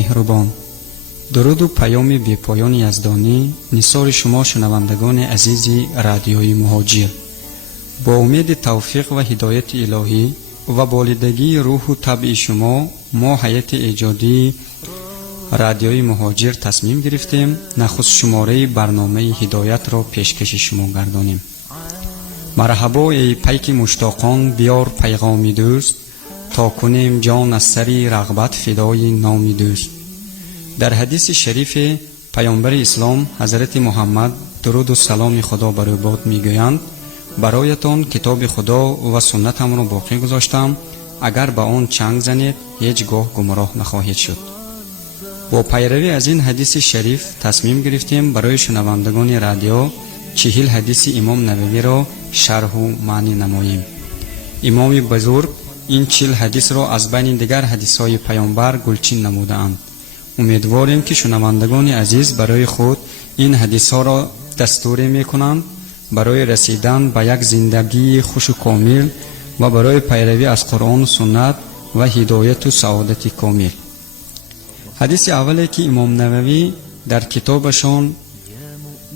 مهربان. درود و پیام بی‌پایان یزدانی نثار شما شنوندگان عزیز رادیوی مهاجر. با امید توفیق و هدایت الهی و بالندگی روح و طبع شما، ما هیئت ایجادی رادیوی مهاجر تصمیم گرفتیم نخست شماره برنامه هدایت را پیشکش شما گردانیم. مرحبا ای پیک مشتاقان، بیار پیغامی دوست، تا کنیم جان از سری رغبت فدای نام دوست. در حدیث شریف پیامبر اسلام حضرت محمد درود و سلام خدا بر او باد میگویند: برایتان کتاب خدا و سنتم را باقی گذاشتم، اگر به آن چنگ زنید هیچگاه گمراه نخواهید شد. با پیروی از این حدیث شریف تصمیم گرفتیم برای شنوندگان رادیو 40 حدیث امام نبوی را شرح و معنی نماییم. امام بزرگ این 40 حدیث را از بین دیگر حدیث‌های پیامبر گلچین نموده‌اند. امیدواریم که شنوندگان عزیز برای خود این حدیث‌ها را دستوری می‌کنند برای رسیدن به یک زندگی خوش و کامل و برای پیروی از قرآن و سنت و هدایت و سعادت کامل. حدیث اولی که امام نووی در کتابشان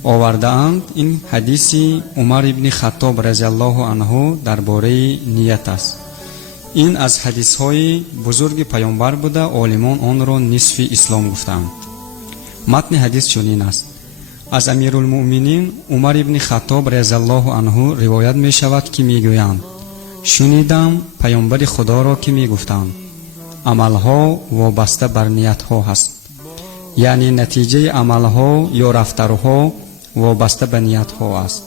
آورده‌اند این حدیث عمر ابن خطاب رضی الله عنه درباره نیت است. این از حدیث‌های بزرگ پیامبر بوده، عالمان آن را نصف اسلام گفتند. متن حدیث چنین است: از امیرالمؤمنین عمر ابن خطاب رضی الله عنه روایت می شود که می گویند: شنیدم پیامبر خدا را که می گفتند عملها وابسته بر نیتها هست، یعنی نتیجه عملها یا رفتارها وابسته به نیتها است.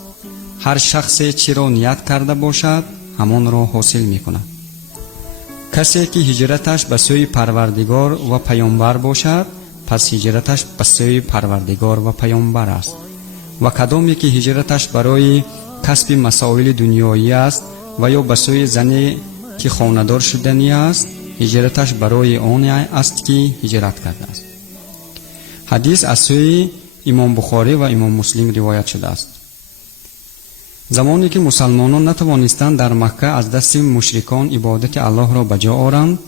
هر شخص چی را نیت کرده باشد همان را حاصل می کند. کسی که هجرتش به سوی پروردگار و پیامبر باشد پس هجرتش به سوی پروردگار و پیامبر است، و کدامی که هجرتش برای کسب مسائل دنیایی است و یا به سوی زنی که خانه‌دار شدنی است هجرتش برای آن است که هجرت کرده است. حدیث از سوی امام بخاری و امام مسلم روایت شده است. زمانی که مسلمانان نتوانستند در مکه از دست مشرکان عبادت الله را بجا آورند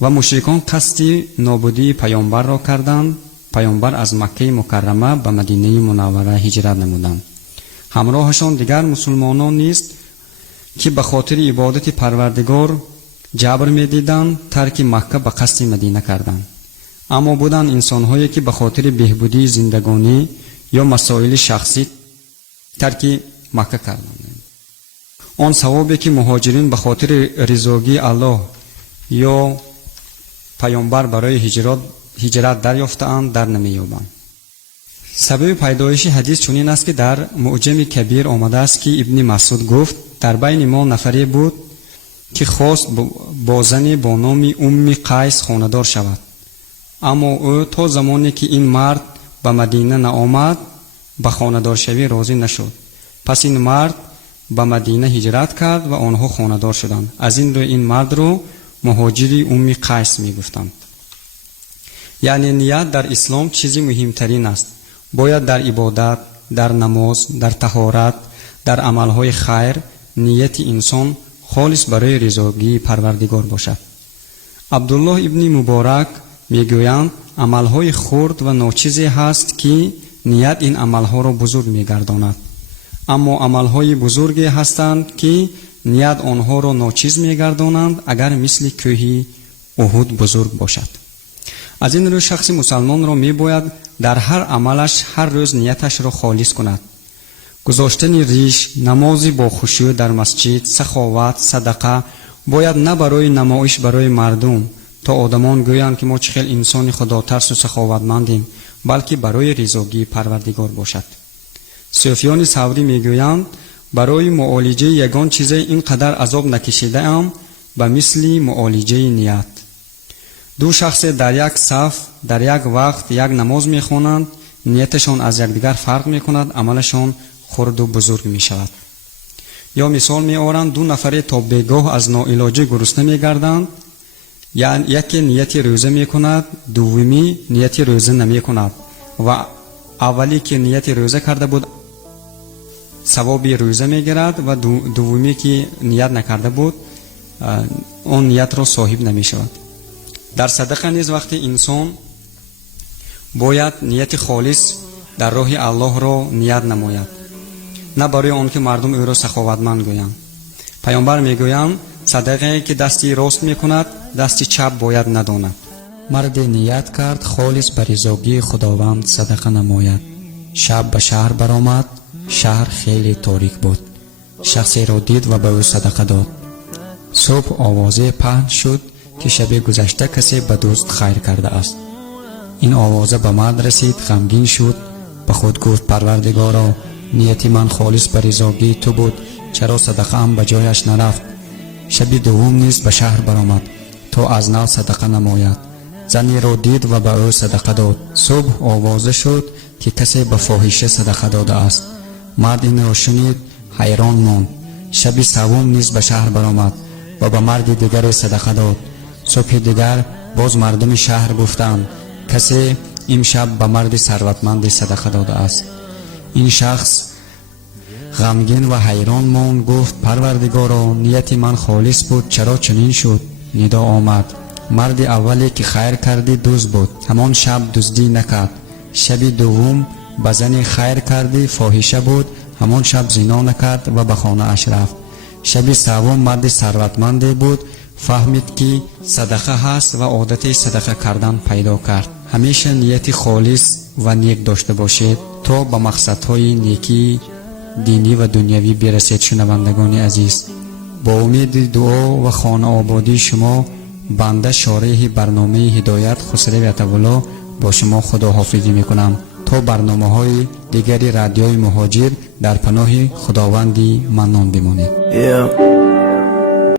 و مشرکان قصد نابودی پیامبر را کردند، پیامبر از مکه مکرمه به مدینه منوره هجرت نمودند. همراهشان دیگر مسلمانان نیست که به خاطر عبادت پروردگار جبر می‌دیدند ترک مکه به قصد مدینه کردند، اما بودند انسان‌هایی که به خاطر بهبودی زندگانی یا مسائل شخصی ترک مکه کردند. آن ثوابی که مهاجرین به خاطر رضایت الله یا پیامبر برای هجرت دریافتند در نمی‌یابند. سبب پیدایش حدیث چنین است که در معجم کبیر آمده است که ابن مسعود گفت: در بین ما نفری بود که خواست با زنی با نام قیس خانه‌دار شود، اما او تا زمانی که این مرد به مدینه نآمد به خانه‌دار شوی راضی نشد. پس این مرد به مدینه هجرت کرد و آنها خانه‌دار شدند. از این رو این مرد رو مهاجری قیس می گفتند. یعنی نیت در اسلام چیزی مهمترین است. باید در عبادت، در نماز، در طهارت، در عملهای خیر نیت انسان خالص برای رضایت پروردگار باشد. عبدالله ابن مبارک میگویند عملهای خرد و ناچیزی هست که نیت این عملها را بزرگ میگرداند، اما عملهای بزرگی هستند که نیت آنها را ناچیز میگردانند اگر مثل کوه احد بزرگ باشد. از این رو شخص مسلمان را میباید در هر عملش هر روز نیتش را خالص کند. گذاشتن ریش، نمازی با خشوع در مسجد، سخاوت، صدقه باید نه برای نمایش برای مردم تا آدمان گویند که ما چه خیلی انسان خدا ترس و سخاوتمندیم، بلکه برای رضایت پروردگار باشد. صوفیان ثوری میگویند برای معالجه یگان چیز اینقدر عذاب نکشیده ام به مثل معالجه نیت. دو شخص در یک صف در یک وقت یک نماز میخوانند، نیتشان از یکدیگر فرق میکند، عملشان خرد و بزرگ میشود. یا مثال میآورند دو نفر تا بیگاه از ناعلاجی گرسنه میگردند، یعنی یکی نیت روزه میکند، دومی نیت روزه نمیکند و اولی که نیت روزه کرده بود ثواب روزه میگیرد و دومی که نیت نکرده بود اون نیت را صاحب نمیشود. در صدقه نیز وقتی انسان бояд нияти холис дар роҳи аллоҳро ният намояд, на барои он ки мардум ӯро саховатманд гӯянд. паёмбар мегӯянд, садақае ки дасти рост мекунад, дасти чап бояд надонад. марде ният кард холис ба ризогии худованд садақа намояд. шаб ба шаҳр баромад, шаҳр хеле торик буд. шахсеро дид ва ба ӯ садақа дод. субҳ овозе паҳн шуд ки шаби гузашта касе ба дӯст хайр кардааст. ин овоза ба мард расид, ғамгин шуд, ба худ гуфт, парвардигаро, нияти ман холис ба ризогии ту буд, чаро садақаам ба ҷояш нарафт? шаби дуввум низ ба шаҳр баромад, то аз нав садақа намояд. занеро дид ва ба ӯ садақа дод. субҳ овоза шуд ки касе ба фоҳиша садақа додааст. мард инро шунид, ҳайрон монд. шаби саввум низ ба шаҳр баромад ва ба марди дигаре садақа дод. субҳи дигар боз мардуми шаҳр гуфтанд, касе имшаб ба марди сарватманде садақа додааст. ин шахс ғамгин ва ҳайрон монд, гуфт, парвардигаро, нияти ман холис буд, чаро чунин шуд? нидо омад, марди аввале ки хайр кардӣ дузд буд, ҳамон шаб дуздӣ накард. шаби дуввум ба зане хайр кардӣ, фоҳиша буд, ҳамон шаб зино накард ва ба хонааш рафт. шаби саввум марди сарватманде буд, фаҳмид ки садақа ҳаст ва одати садақа кардан пайдо кард. ҳамеша нияти холис ва нек дошта бошед, то ба мақсадҳои некии динӣ ва дунявӣ берасед. шунавандагони азиз, бо умеди дуо ва хонаободии шумо, банда шореҳи барномаи ҳидоят Хусрави Атавулло бо шумо худоҳофизӣ мекунам. то барномаҳои дигари радиои Муҳоҷир дар паноҳи худованди маннон бимонед.